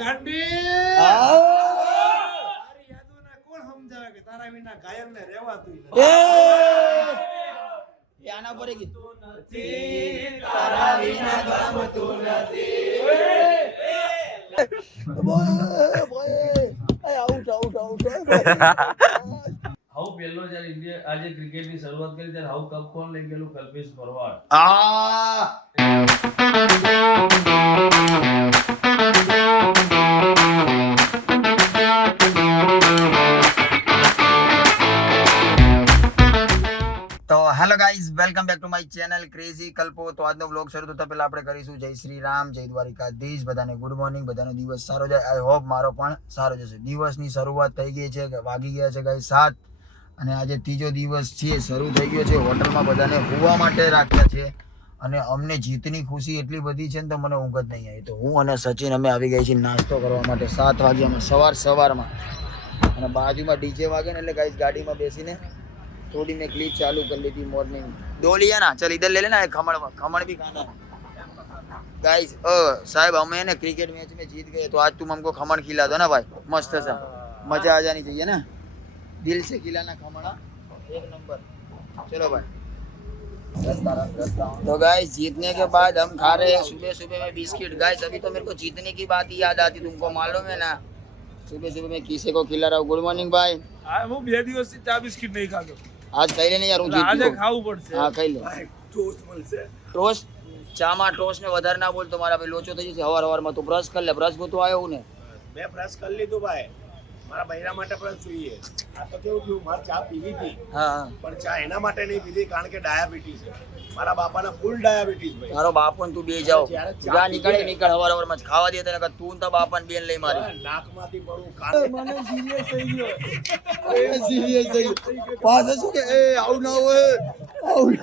ગાંડી તારી યાદોને કોણ સમજાવે કે તારા વિના ઘાયલને રહેવાતું નથી આના પર ગીત તારા વિના ગમતું નથી હાઉ પહેલો જ્યારે ઇન્ડિયા આજે ક્રિકેટની શરૂઆત કરી ત્યારે હાઉ કપ કોણ લઈ ગયેલું? કલ્પેશ ભરવાડ. તો hello guys, welcome back to my channel crazy Kalpo. તો આજનો વ્લોગ શરૂ થતા પહેલા આપણે કરીશું જય શ્રી રામ, જય દ્વારિકાધીશ. બધાને ગુડ મોર્નિંગ, બધાનો દિવસ સારો જાય. આઈ હોપ મારો પણ સારો જશે. દિવસની શરૂઆત થઈ ગઈ છે, વાગી ગયા છે ગાઈઝ 7 અને આજે ત્રીજો દિવસ છે, શરૂ થઈ ગયો છે. હોટલમાં બધાને હોવા માટે રાખ્યા છે અને અમને જીતની ખુશી એટલી બધી છે ને તો મને ઊંઘ જ નહીં આવી. તો હું અને સચિન અમે આવી ગઈ છીએ નાસ્તો કરવા માટે 7 વાગ્યામાં સવારમાં અને બાજુમાં ડીજે વાગે ને એટલે ગાઈઝ ગાડીમાં બેસીને थोड़ी मैं क्लिप चालू कर ली थी मॉर्निंग. दो लिया ना, चल इधर ले लेना खमण भी खाना गाइस. साहब हमें ना क्रिकेट मैच में जीत गए तो आज तुम हमको खमण खिला दो ना भाई, मस्त सा मजा आ जानी चाहिए ना, दिल से खिलाना खमण. एक नंबर. चलो भाई. तो गाइस जीतने के बाद हम खा रहे हैं सुबह सुबह में बिस्किट. गाइस अभी तो मेरे को जीतने की बात ही याद आती, तुमको मालूम है ना. सुबह सुबह में किसे को खिला रहा हूँ. गुड मॉर्निंग भाई. હું 2 દિવસથી ચા બિસ્કિટ નહીં ખાતો. आज खाई लेने यार, હું આજે ખાવું પડશે. હા ખાઈ લે. ટોસ્ટ મળશે. ટોસ્ટ ચામાં ટોસ્ટ ને વધારે ના બોલ તો મારા ભાઈ લોચો થઈ જશે. હવારમાં તું બ્રશ કર લે. બ્રશ ગોતો આવ્યો ને મેં બ્રશ કરી લીધું ભાઈ, મારા બૈરા માટે બ્રશ જોઈએ. આ તો કેવું થયું, મારે ચા પીવી હતી હા પણ ચા એના માટે નહીં પીધી કારણ કે ડાયાબિટીસ છે. મારા બાપાના ફૂલ ડાયાબિટીસ ભાઈ. તારો બાપો ને તું બે જાઓ, જા નીકળ હવારમાં જ ખાવા દે તને. તું તો બાપા ને બેન લઈ મારી નાકમાંથી પડું મને સિરિયસ થઈ ગયો. સિરિયસ થઈ ગયો. પાછો શું કે એ આવું ના હોય આવું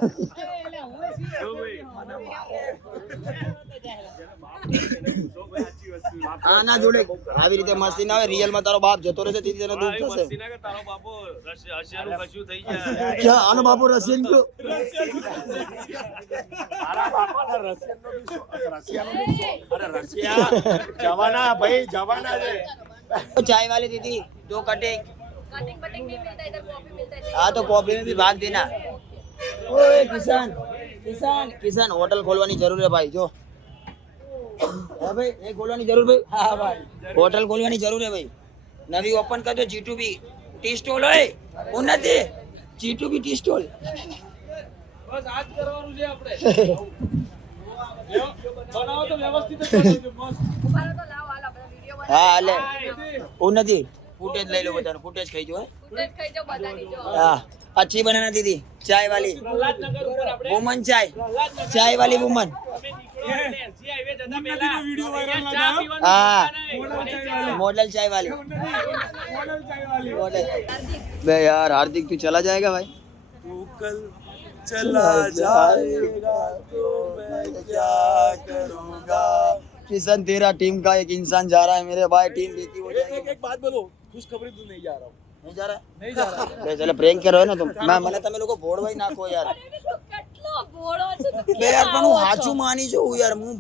આના જોડે આવી રીતે મસ્તી ના આવે. રિયલ માં તારો બાપ જતો રહેશે તેથી તને દુઃખ થશે. તારો બાપો રશિયાનું કશું થઈ જાય. ક્યાં આનો બાપો રશિયન ગયો? મારા બાપાના રશિયનનો બી રશિયાનો બી અરે રશિયા જવાના ભાઈ જવાના છે. चाय वाली दीदी 2 कटिंग बटिंग नहीं मिलता इधर, कॉफी मिलता है. हाँ तो कॉफी में भी भाग देना. ओए किसान किसान किसान होटल खोलवानी जरूर है भाई. जो है भाई ये खोलवानी जरूर भाई. हाँ भाई होटल खोलवानी जरूर है भाई. नवी ओपन कर दो G2B टी स्टॉल है उन्नति G2B टी स्टॉल. બસ આજ કરવાનું છે આપણે. બનાવો તો વ્યવસ્થિત જ કરજો મસ્ત. उबालो तो लाओ वाला अपना वीडियो बना. हाँ ले उन्नति फुटेज ले लो बता. फुटेज खाई जो है. फुटेज खाई जो बता दीजिए. हाँ अच्छी बनाना दीदी. चाय वाली પ્રહલાદનગર ઉપર આપણે वुमन चाय चाय वाली वुमन. એનસી હાઈવે જતા પહેલા વિડિયો વાયરલ ચા પીવાનું हाँ દુકાન मॉडल चाय वाली. મોડલ ચાય વાલી. मॉडल. बे यार हार्दिक तू चला जाएगा भाई. तू कल चला जाएगा तो मैं क्या करूँगा. किशन तेरा टीम का एक इंसान जा रहा है मेरे भाई. टीम देखी हो जाएगी. एक बात बोलो, खुशखबरी तू नहीं जा रहा हूँ. नहीं जा रहा नहीं जा रहा. बे चलो प्रैंक करो ना तुम. मैं મને તમે લોકો ભોળવાઈ નાખો યાર. કેટલો બોળો છે તું. બે યાર પણ હું સાચું માની છું યાર. હું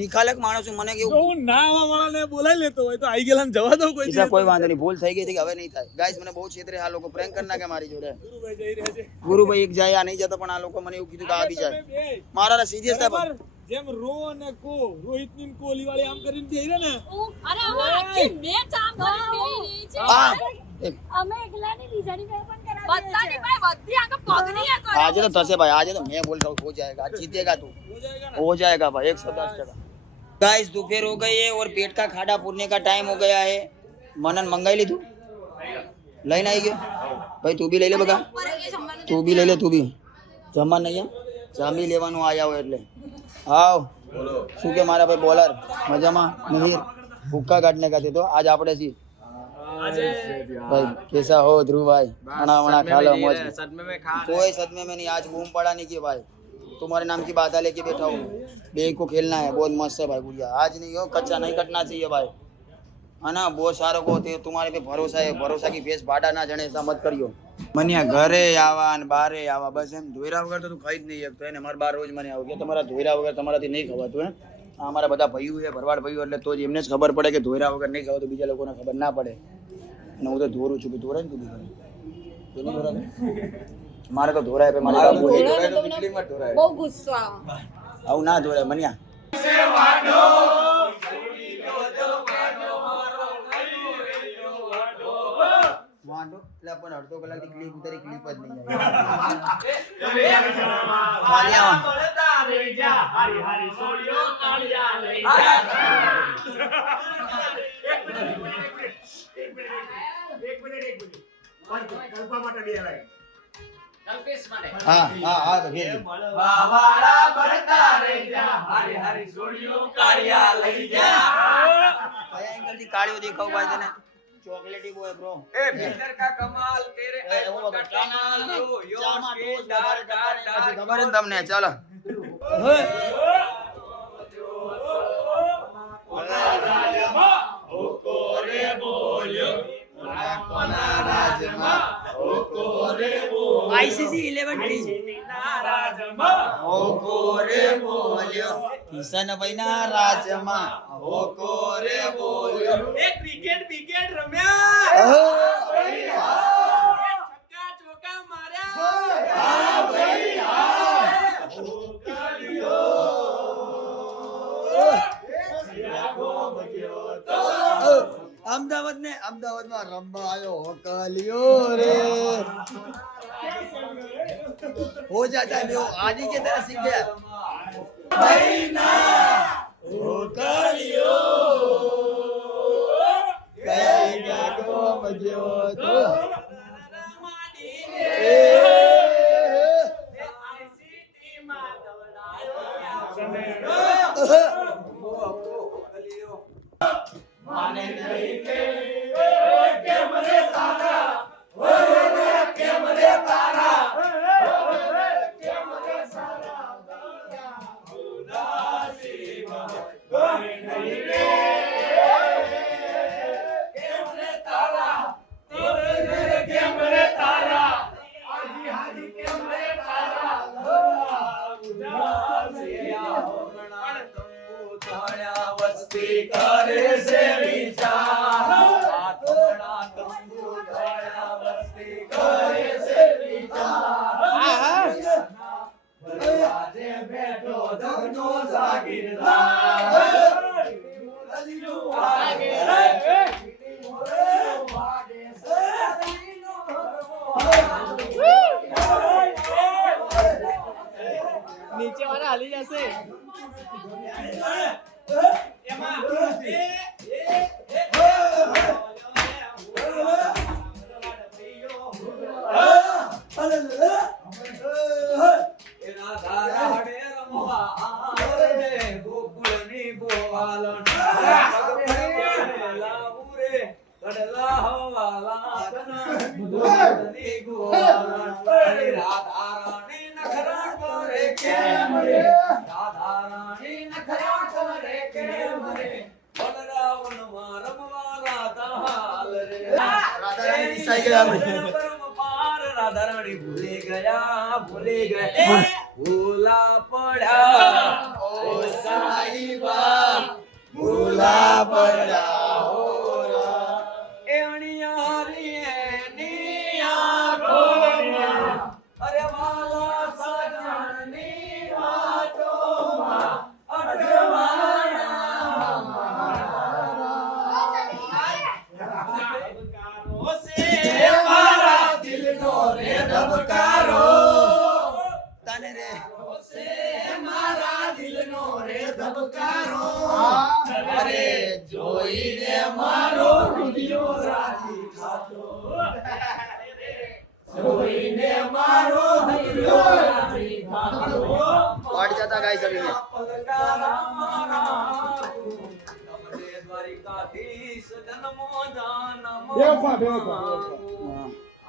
નિખાલક માણસ છું. મને તો કેવું હું ના આવવા વાળાને બોલાવી લેતો હોય તો આઈ ગયેલા ને જવા દો કોઈ કિસ્સા કોઈ વાંધો નહીં. ભૂલ થઈ ગઈ હતી કે હવે નહીં થાય. ગાઈસ મને બહુ છેતરે આ લોકો. પ્રેન્ક કરના કે મારી જોડે ગુરુભાઈ જઈ રહ્યા છે. ગુરુભાઈ એક જાય આ નહીં જતો પણ આ લોકો મને એવું કીધું કે આવી જાય. મારા સિરિયસ થાય જેમ રો અને કો રોહિતની ને કોહલી વાળી આમ કરીને જઈ રહ્યા ને અરે અમાર આખી મેચ આમ કરી રહી છે. હા અમે એકલાની લીઝાની મેં પણ કરાવી બધાની ભાઈ બધી આંખ પગની આ કરો. આજે तो थसे भाई. आज तो मैं बोल रहा हूँ हो जाएगा. आज जीतेगा तू. हो जाएगा भाई 110%. गाइस दोपहर हो गई है और पेट का खाड़ा पूरने का टाइम हो गया है. मनन मंगाई ली तू લઈને આવી ગયો ભાઈ. તું બી લઈ લે બગા. તું બી લઈ લે. તું બી જમવા નહીં જમી લેવાનું આયા હોય એટલે આવ. શું કે મારા ભાઈ બોલર મજામાં મિહિર ભૂક્કા કાઢને का तो आज આપણે सी भाई कैसा हो ध्रुव भाई. खाना वाना खा लो मौज. સદમે में खा कोई सदमे में नहीं. आज बूम पड़ा नहीं कि भाई तुम्हारे नाम की बाधा लेके बैठा हूँ. बे को खेलना है. बहुत मस्त है भाई गुड़िया. आज नहीं हो कच्चा नहीं कटना चाहिए भाई है ना. बहुत सारों को तुम्हारे पे भरोसा है. भरोसा की फेस भाड़ा ना जने ऐसा मत करियो. मनिया घरे आवा ने बारे आवा बस एम धोयरा वगैरह तो तू खाई જ નહીં શકતો. એને માર બાર રોજ મને આવું કે તમારા ધોયરા વગર તમારાથી નહીં ખવાતું હે. આ અમારા બધા ભાઈઓ છે ભરવાડ ભાઈઓ એટલે તો જ એમને જ ખબર પડે કે ધોરા વગર નહીં ખાવ તો બીજા લોકોને ખબર ના પડે અને હું તો ધોરું છું ધોરે ને તું મારે તો ધોરાય બહુ ગુસ્સો આવે આવું ના ધોરાય મન્યા વાંધો એટલે પણ અડધો કલાકથી ક્લિપ ઉતારી ક્લિપ જ નહીં હા હા હા તો ઘેર વાવાળા બળતા રહી જા હારી હારી સોડિયો કાળિયા લઈ જા કયા એંગલ થી કાળિયો દેખાવ ભાઈ તને ચોકલેટી બોય બ્રો એ ભીતર કા કમાલ તેરે આંખો કા કમાલ યો કે ડાર કા ખબર છે તમને ચાલો આઈસીસી 11 ટીમ હોકો રે બોલ્યો કિશનભાઈ ના રાજમાં હોકો રે બોલ્યો એ ક્રિકેટ વિકેટ રમ્યા છક્કા ચોકા માર્યા હા ભાઈ અમદાવાદમાં રમવા આવ્યો હોકલિયો રે हो जाता है वो आदि की तरह सीख गया भाई ना होकलियो कहेगा को मजो तो माने नहीं के मरे सारा के मरे तारा के मरे सारा उदासी माने नहीं के मरे तारा के मरे तारा हाजी हाजी के मरे तारा उदासी होना तंबू ताया वस्ती करे से विचार आत्मना तंबू ताया वस्ती करे से विचार આજે બેઠો ધગનો જાગીરદાર અલીનો આગે વાગે સરીનો નીચે વાળા હાલી જશે એમાં એના દાડે રમવા આવે ગોકુળની ગોવાલન લાવુરે કડલા હવાલા તના ગોવાલન રાધા રાણી નખરા કરે કેમ રે રાધા રાણી નખરા કરે કેમ રે બલરાવન માં રમવા રાધા હાલ રે રાધા રાણી દિસાઈ ગયા राधा रानी भूले गया भूला पड़ा ओ साहिबा भूला पड़ा हो एणियारी निया गोरिया अरे वाला सजनी वाटो मा अटवाना से मारा दिल नो रे धबकारो तने रे से मारा दिल नो रे धबकारो अरे જોઈને મારો રુધિયો રાજી ખાતો જોઈને મારો રુધિયો રાજી ખાતો પાડ જાતા ગાઈસ અભી પલકારા મારા તમરે દ્વારિકાધીશ જન્મો જાનમો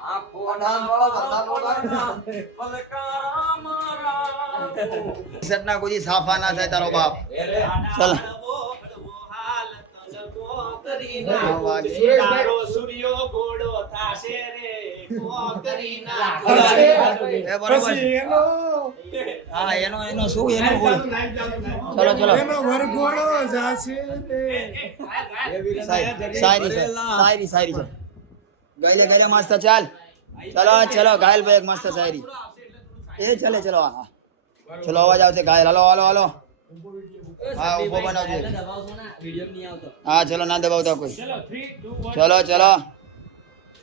આખો ના બોલા પલકારા મારા સટના કોઈ સાફા ના થાય તારો બાપ ચલ તારો સૂર્યો ગોળો થાશે રે કોકરીના બરોબર હા એનો શું એનો બોલ ચલો ચલો એનો વરઘોડો જાશે શાયરી છે ગઈલે મસ્ત ચાલ ચલો ચલો ઘાયલ ભાઈ એક મસ્ત શાયરી એ ચલે ચલો હા ચલો અવાજ આવશે ઘાયલ હાલો હાલો હાલો હા ઉભો બનાવજો હા ચલો ના દબાવતા કોઈ ચલો ચલો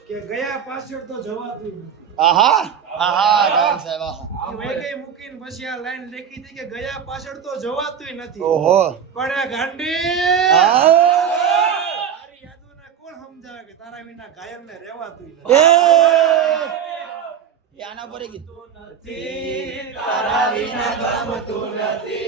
કે ગયા પાછળ તો જવાતું આહા આહા ઘાયલ સાહેબ આહા વેગે મૂકીને પછી આ લાઈન લખી હતી કે ગયા પાછળ તો જવાતું નથી ઓહો પણ આ ગાંડી આ તારી યાદોને કોણ સમજાવે કે તારા વિના ઘાયલને રહેવાતું નથી એ આના પર ગીત તારા વિના ગમતું નથી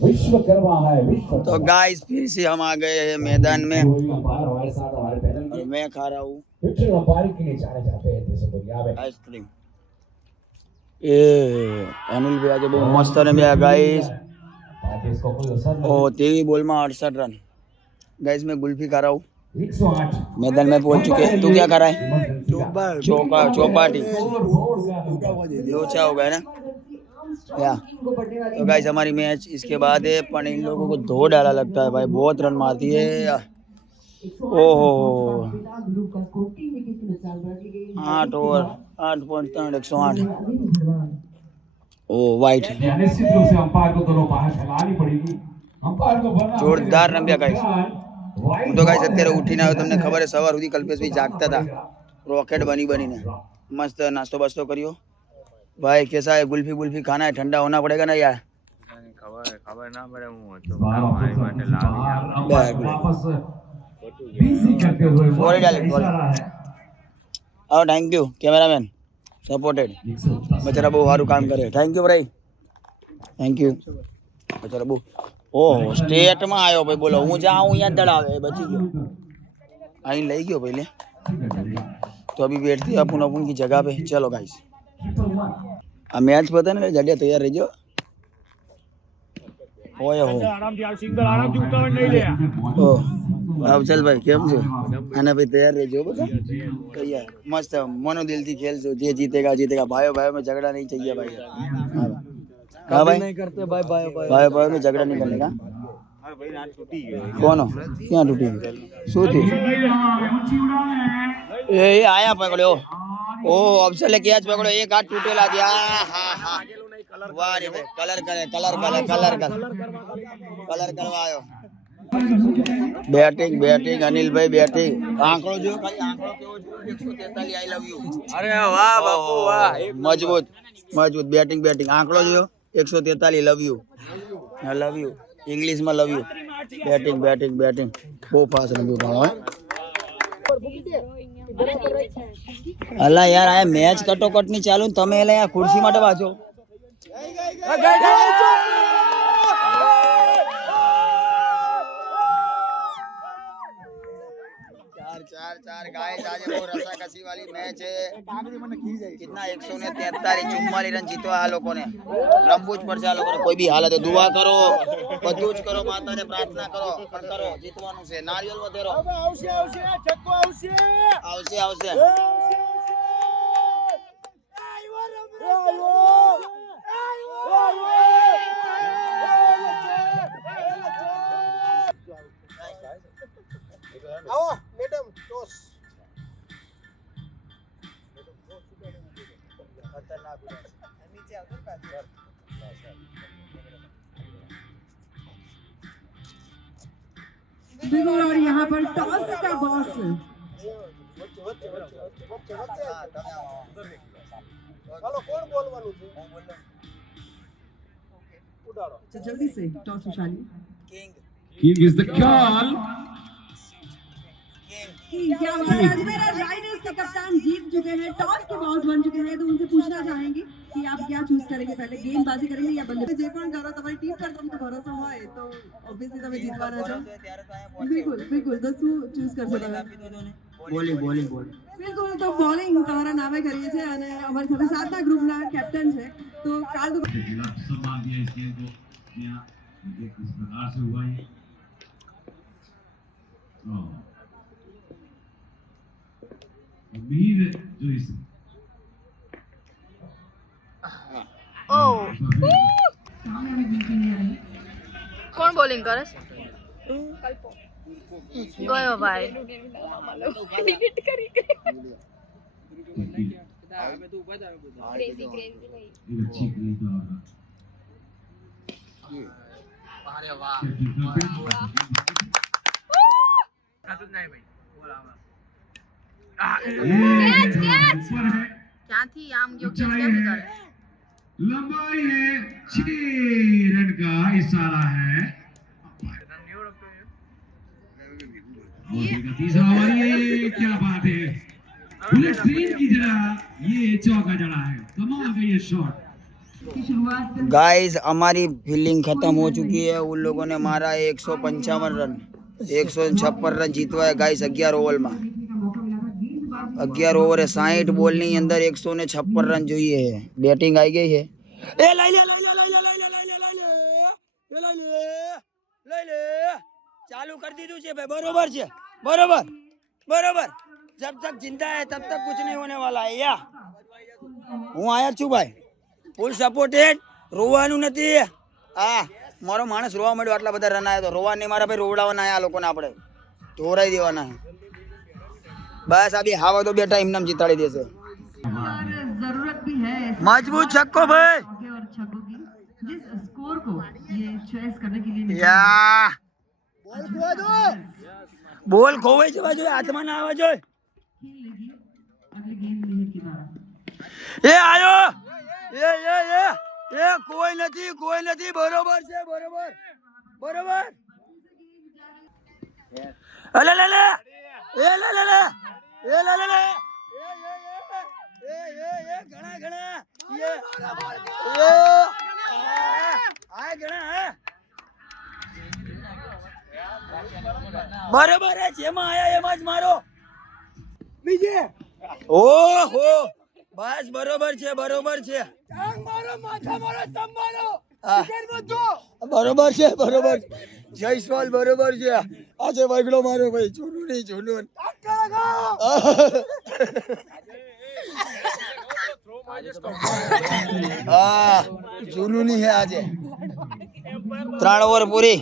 विश्वकर्मा है विश्व तो गाइस फिर से हम आ गए हैं मैदान में हमारे साथ हमारे पैनल और मैं खा रहा हूँ विक्टर व्यापारी के लिए जाने जाते हैं देशों दुनिया में आइसक्रीम ए अनिल भाई आज बहुत मस्त रम्या गाइस ताकि इसको कोई असर न ओ तेवी बॉल में 68 रन गाइस मैं गुल्फी खा रहा हूँ 108 मैदान में पहुंच चुके हैं तू क्या खा रहा है चौपाटी लोचा हो गया ना या तो गाइस हमारी मैच इसके बाद है पर इन लोगों को धो डाला लगता है भाई बहुत रन मारती है ओहो 8 ओवर 8.3 108 ओ वाइट निश्चित रूप से अंपायर को दोनों बाहर फैलानी पड़ेगी अंपायर को भरना जोरदार रम्या गाइस वाइड હું તો ગાઈસ અત્યારે ઉઠીને આવ્યો તમને ખબર છે સવાર સુધી કલ્પેશભાઈ જાગતા હતા रॉकेट बनी मस्त नाश्तो वास्तो करियो भाई कैसा है गुल्फी गुल्फी खाना है ठंडा होना पड़ेगा ना यार खबर ना पड़े हूँ तो हमारी बातें ला वापस बिजी करते हुए बॉल डाले बॉल और थैंक यू कैमरामैन सपोर्टेड बेचारा બહુ સારું કામ કરે થેન્ક યુ ભાઈ થેન્ક યુ બેચારા બહુ ઓહો સ્ટેટમાં આવ્યો ભાઈ બોલો હું જાઉં અહીંયા દડાવે બચી ગયો અહીં લઈ ગયો पहले तो अभी बैठती है अपन अपन की जगह पे चलो गाइस अब मैच पता ना जड़िया तैयार रही जो ओए हो ओ अब चल भाई केम छो आना भाई तैयार रही जो बता तैयार मस्त मनो दिल थी खेल जो जे जीतेगा जीतेगा भाइयों भाइयों में झगड़ा नहीं चाहिए भाई हां भाई नहीं करते भाई भाइयों में झगड़ा नहीं करने का कौन हो क्या टूटी शू थी ए आया पकड़ो ओ अफसर ले कैच पकड़ो एक हाथ टूटेला दिया हां हां वाह रे भाई कलर करवायो बैटिंग अनिल भाई बैटिंग आंकड़ो जो खाली आंकड़ो केવો જો 143 आई लव यू अरे वाह बापू वाह मजबूत बैटिंग आंकड़ो जो 143 लव यू इंग्लिश में लव यू बैटिंग બહુ ફાસ્ટ રમ્યું ભાવ અલા યાર આ મેચ કટોકટ ની ચાલુ ને તમે એલા આ ખુરશી માટે વાંચો चार गाइस आज वो रसाकसी वाली मैच है कितना 143 44 रन जीतो आ लोगों ने रमबूज पर जा लोगों ने कोई भी हालत है दुआ करो બધું જ કરો માતાને પ્રાર્થના કરો પણ કરો જીતવાનું છે નારિયેળ વધેરો આવશે છક્કો આવશે આવો મેડમ ટોસ ખતરનાક નીચે આવતો પાછળ बिल्कुल और यहाँ पर टॉस का बॉस હાલો કોણ બોલવાનું છે ઉડાડો तो जल्दी से toss उछालिए King is the call. क्या बात है अजमेर राइडर्स के कप्तान जीत चुके हैं टॉस के बॉस बन चुके हैं तो उनसे पूछना चाहेंगे कि आप क्या चूज करेंगे पहले गेंदबाजी करेंगे या बल्लेबाजी जे पण करो તમારી ટીમ પર તમને ભરોસો હોય તો ઓબ્વિયસલી તમે જીતવાના છો બિલકુલ તો શું ચૂઝ કરશો તમે બોલિંગ બિલકુલ તો બોલિંગ તમારા નામે કરીએ છે અને અમારી સાથે સાતના ગ્રુપના કેપ્ટન છે તો કાલ તો सम्मान दिया इस गेम को यहाँ देखिए किस प्रकार से हुआ ये मीर जो इस કોણ બોલિંગ કરે છે? ગયો ભાઈ. ડિલીટ કરી ક્રેઝી ભાઈ. एक अच्छी क्रीज और ક્યાંથી આમ ગયો કેચ કેમ કરે? लंबाई है 6 रन का इशारा है और देखा तीसरा ओवर ये क्या बात है बुलेट ट्रेन की तरह ये चौका जड़ा है कमाल का ये शॉट की शुरुआत गाइस हमारी फील्डिंग खत्म हो चुकी है। उन लोगों ने मारा 155 रन, 156 रन जीतवा है गाइस 11 ओवर में। 11 ओवर है, 60 बॉल ની અંદર 156 રન જોઈએ છે। બેટિંગ આવી ગઈ છે। એ લઈ લે ચાલુ કરી દીધું છે ભાઈ। બરોબર છે, બરોબર બરોબર। जब तक जिंदा है तब तक कुछ नहीं होने वाला है। या હું આયા છું ભાઈ, ફૂલ સપોર્ટેડ। રોવાનું નથી। હા મારો માણસ રોવા મળ્યો, આટલા બધા રન આવ્યા તો રોવા નહીં મારા ભાઈ, રોવડાવવાના આયા લોકોને આપણે ઢોરાઈ દેવાના છે। बस अभी हवा तो बेटा इमनाम जिताड़ी देसे। जरूरत भी है मजबूत छक्को भाई और छक्कों की, जिस स्कोर को ये चॉइस करने के लिए या बोल खोवे છે બાજુ હાથમાં ના આવે જોય। खेल लेगी अगले गेंद मिनट की बात। એ આયો એ કોઈ નથી બરોબર છે બરોબર બરોબર। અલે લે લે એ લે લે લે એ લે લે લે એ ઘણા ઘણા ये આ ઘણા હે બરોબર છે। જેમાં આયા એમાં જ મારો બીજે। ઓહો બસ બરોબર છે બરોબર છે। ચાંગ મારો માથા મારો સંભાળો વિકેટ બધો બરોબર છે બરોબર। જયસ્વાલ બરોબર છે। આજે વાગડો મારો ભાઈ જૂનું નહીં જૂનું। હા જૂનું નહીં હે આજે। 3 ઓવર પૂરી,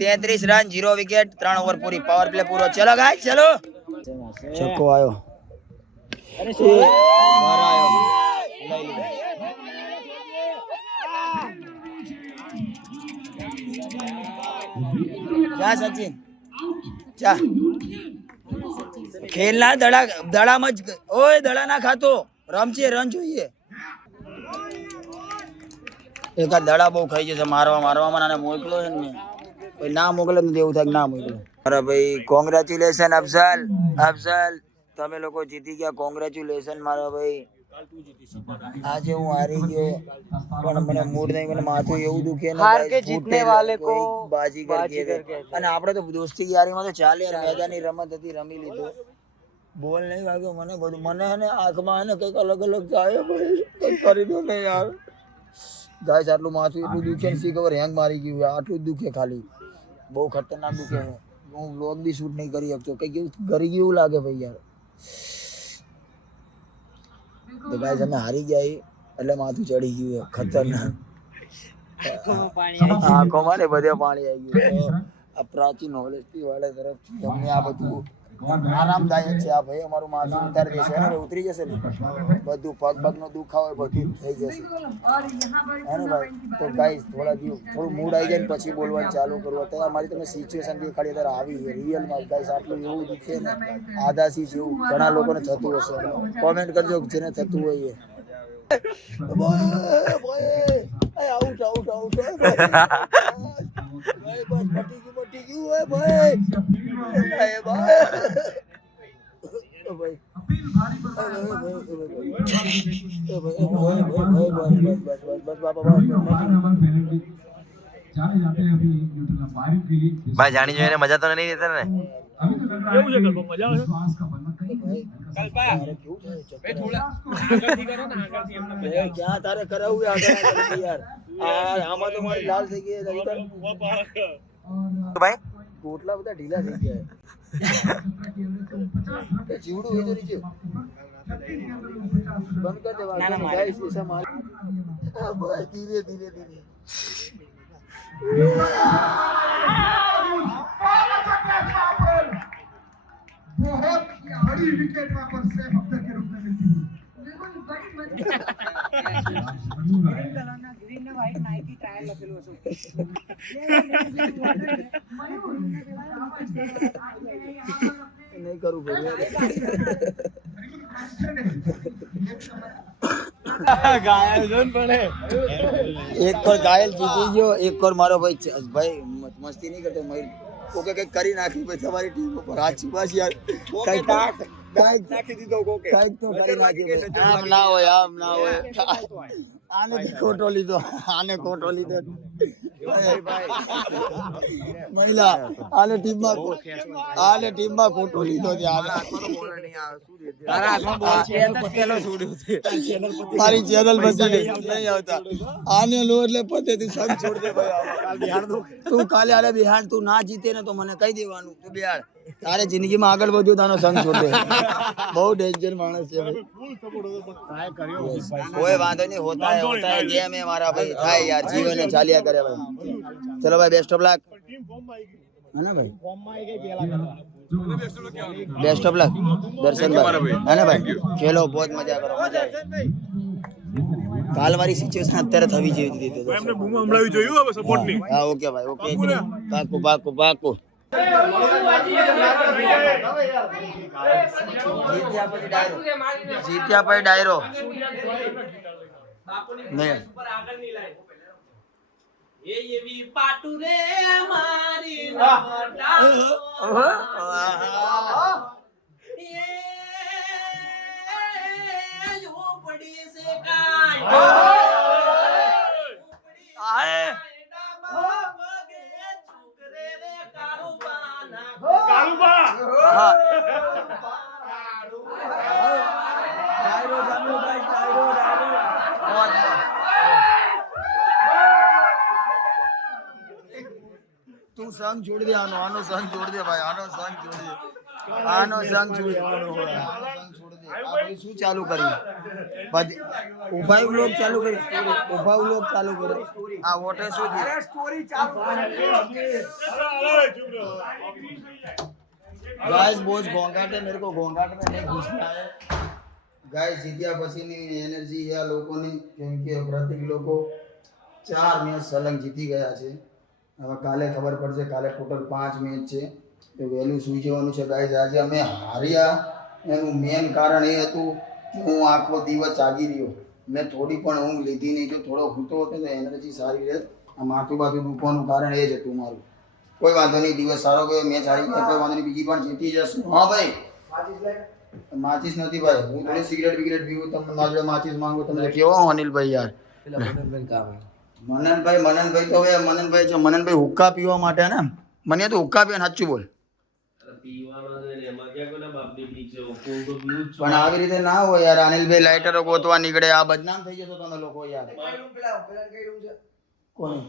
33 रन 0 विकेट, 3 ओवर पूरी, पावर प्ले पूरा। चलो गाइस चलो। छक्को आयो, बाहर आयो, क्या सचिन क्या खेलना दड़ा दड़ा मत ओए दड़ा ना खातो रमचे रन જોઈએ। એકા દડા બહુ ખાઈ જશે મારવામાં અને મોકલો છે ને ભાઈ, ના મોકલે ને એવું થાય ના મોકલો। અરે ભાઈ કોંગ્રેચ્યુલેશન અફઝલ તમે લોકો જીતી ગયા, કોંગ્રેચ્યુલેશન મારા ભાઈ। આજે હું હારી ગયો પણ મને મૂડ નહીં, મને માથું એવું દુખે ને હાર કે જીતને વાલે કો બાજીગર કહે। અને આપણે તો દોસ્તી યારીમાં તો ચાલે યાર, મેદાની રમત હતી રમી લીધો, બોલ નહીં વાગ્યો મને બધું, મને અને આંખમાં ને કંઈક અલગ થાય ભાઈ, કંઈક કરી દો ને યાર। ગાઈસ આટલું માથું એટલું દુખે ને સી ખબર હેંગ મારી ગયું, આટલું જ દુખે ખાલી, બહુ ખતરનાક દુખે। હું વ્લોગ બી શૂટ નહીં કરી શકતો, કંઈક એવું કરી ગયું લાગે ભાઈ યાર। તો ગાઈસ અમે હારી ગયા એટલે માથું ચડી ગયું ખતરનાક, આંખોમાં ને બધે પાણી આવી ગયું। આ પ્રાચીન નોલેજથી વાળા તરફથી અમને આ બધું આરામદાયક છે। આ ભાઈ અમારું માથું ઉતારી દેશે ને ઉતરી જશે ને બધું, પગ નો દુખાવો બધું થઈ જશે હે ને ભાઈ। તો ગાઈસ થોડું મૂડ આવી જાય ને પછી બોલવાનું ચાલુ કરવું। અત્યારે અમારી તમે સિચ્યુએશન દેખાડી ત્યારે આવી રિયલમાં ગાઈસ આટલું એવું દુખે ને આદાસી જેવું ઘણા લોકોને થતું હશે, કોમેન્ટ કરજો જેને થતું હોય એ। આઉટ આઉટ આઉટ ભાઈ, બસ પટી ગયું હોય ભાઈ, ભાઈ જાણી જોઈને મજા તો નહીં દેતા ને। ક્યાં તારે કરાવું યાર, આમાં તો મારી લાલ થઈ ગઈ ભાઈ, કોટલા બધા ઢીલા થઈ ગયા। જીવડું હોય તો નીચે बंद कर दे गाइस ऐसा मार धीरे धीरे धीरे बहुत बड़ी विकेट वापस से अब्दुल के रूप में मिलती है बिल्कुल बड़ी मजा ग्रीन ने व्हाइट नाइकी ट्रायल लखेलो छो नहीं करूँ ઘાયલ જોન પડે એક કોર ઘાયલ જીતી ગયો એક કોર મારો ભાઈ મસ્તી નહીં કરતો મયુર કોકે કઈક કરી નાખી ભાઈ તમારી ટીમ ઉપર હાચી બસ યાર કઈક નાખી દીધો કોકે કઈક તો કરી નાખી આમ ના હોય આને ખોટો લીધો મહિલા આને ટીમમાં ખોટો લીધો મારી ચેનલ બધી નહીં આવતા આને લો એટલે પતે તું સંગ છોડ દે ભાઈ તું કાલે આલે બિહાર તું ના જીતે ને તો મને કહી દેવાનું તું બિહાર તારે જિંદગીમાં આગળ વધ્યો તાનો સંગ છોડ દે બહુ ડેન્જર માણસ છે કોઈ વાંધો નહીં હોતા હે ગેમ હે મારા ભાઈ થાય યાર જીવન ચાલ્યા કરે ભાઈ ચલો ભાઈ બેસ્ટ ઓફ લક है ना भाई बेस्ट ऑफ लक दर्शन भाई है ना भाई खेलो बहुत मजा करो मजा કાલ વાળી સિચ્યુએશન અત્યારે થવી જેવી હતી તો એમને બૂમો હમણાં જોયું હવે સપોર્ટ ની હા ઓકે ભાઈ ઓકે પાકો જીત્યા પછી ડાયરો નહીં એવી પાટુ રે મારી તું સંગ છોડી દે આનો સંગ છોડી દે ભાઈ આનો સંગ છોડી દે આપણે શું ચાલુ કરી ઉભા વ્લોગ ચાલુ કરી આ વોટે શું છે સ્ટોરી ચાલુ गाइस बहुत घोंघाट है मेरे को घोंघाट में नहीं घुसना है गाइस जीत्या पछીની એનર્જી છે આ લોકોની કેમ કે પ્રતિક લોકો 4 મેચ સલંગ જીતી ગયા છે હવે કાલે ખબર પડશે કાલે ટોટલ 5 મેચ છે તો વહેલું સુઈ જવાનું છે ગાઈસ આજે અમે હાર્યા એનું મેન કારણ એ હતું કે હું આખો દિવસ જાગી રહ્યો મેં થોડી પણ ઊંઘ લીધી નહીં જો થોડો સૂતો હતો તો એનર્જી સારી રહે આ માથું બાથું દુખવાનું કારણ એ જ હતું મારું કોઈ વાંધો નહીં દિવસ સારો ગયો મેચ હારી ગયા કોઈ વાંધો નહીં બીજી પણ જીતી જશું હા ભાઈ માચીસ નથી ભાઈ હું થોડી સિગરેટ પીવું તમને મારી માચીસ માંગુ તમે કેવો અનિલભાઈ યાર મનનભાઈ તો હવે મનનભાઈ હુક્કા પીવા માટે ને મને તો હુક્કા પીવા સાચું બોલ પણ આવી રીતે ના હોય યાર અનિલભાઈ લાઇટરો ગોતવા નીકળે આ બદનામ થઈ જતો તમે લોકો યાર કોણ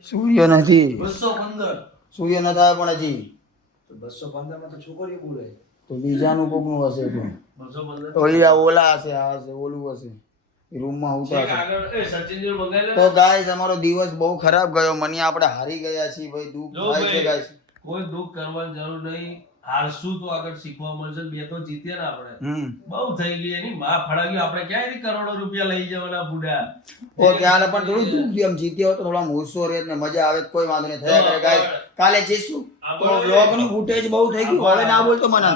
સૂર્ય નથી 215 સૂર્ય ન થાય પણ હજી 215 માં તો છોકરીઓ બોલે તો બીજાનું કોકનું હશે તો 215 તો ઓલા હશે આ હશે ઓલું હશે રૂમમાં ઉતા તો ગાઈસ અમારો દિવસ બહુ ખરાબ ગયો મને આપણે હારી ગયા છીએ ભાઈ દુઃખ થાય છે ગાઈસ કોઈ દુઃખ કરવાની જરૂર નહીં હારશું તો આગળ શીખવા મળશે બે તો જીત્યા ને આપણે બહુ થઈ ગઈ એની માં ફળાવી આપણે ક્યાંયથી કરોડો રૂપિયા લઈ જવાના બુડા ઓ ક્યાં પણ થોડું દુઃખ એમ જીત્યો તો થોડા મૂસો રહે ને મજા આવે કોઈ વાંધો નહીં થયા કરે ગાઈસ કાલે જીતશું તો બ્લોગનું ફૂટેજ બહુ થઈ ગયું હવે ના બોલતો મને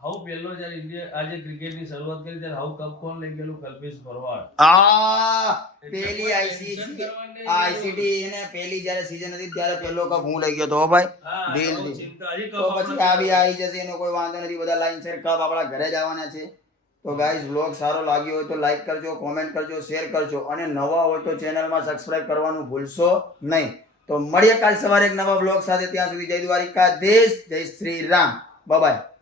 હાઉ પહેલો જ્યારે ઇન્ડિયા આજે ક્રિકેટની શરૂઆત કરી ત્યારે હાઉ કપ કોણ લઈ ગયેલું કલ્પેશ ભરવાડ પેલી આઈસીટી એને પેલી જ્યારે સીઝન હતી ત્યારે પહેલો કપ હું લઈ ગયો તો ભાઈ દિલથી તો પછી આવી જશે એનો કોઈ વાંધો નથી બધા લાઈન શેર કપ આપણા ઘરે જ આવવાના છે તો ગાઈઝ વ્લોગ સારો લાગ્યો હોય તો લાઈક કરજો કોમેન્ટ કરજો શેર કરજો અને નવા હોય તો ચેનલમાં સબસ્ક્રાઇબ કરવાનું ભૂલશો નહીં તો મળીએ કાલ સવારે એક નવા વ્લોગ સાથે ત્યાં સુધી જય દ્વારિકાધીશ જય શ્રી રામ બાય બાય